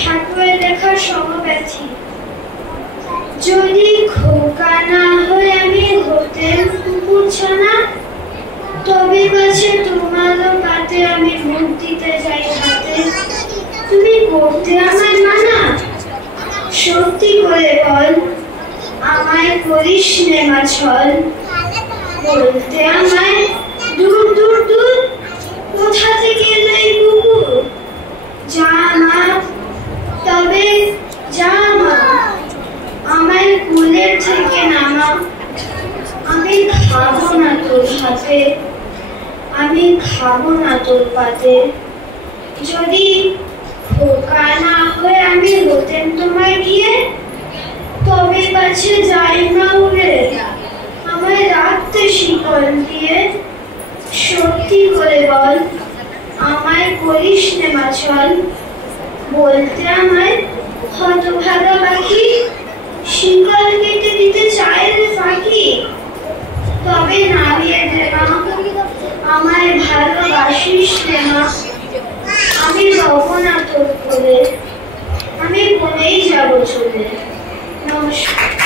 ঠাকুরের দেখা সমব্যথী। যদি খোকা না হয়ে আমি হতেন কুকুর ছানা, তবে কাছে তোমারও পাতে আমি মুখ দিতে যাই হাতে। তুমি করতে আমায় মানা? সত্যি করে বল, আমায় করিস নে মা ছল। বলতে আমায় দূর দূর দূর, কোথা থেকে এলো এই কুকুর? যা মা, তবে যা মা, আমায় কুলের থেকে নামা। আমি খাবো না তোর হাতে, আমি খাবো না তোর পাতে। যদি খোকা না হয়ে আমি হতেন তোমায় গিয়ে, তবে কাছে যাই না উড়ে, আমায় রাখতে শিকল দিয়ে। সত্যি করে বল, আমায় করিস নে মা ছল। বলতে আমায় হতভাগা পাখি, শিকল কেটে দিতে চায় রে ফাঁকি। তবে নাড়িয়ে দে মা, আমায় ভালোবাসিস রে মা। আমি রব না তোর কোলে, আমি বলেই যাবো চলে। নমস্কার।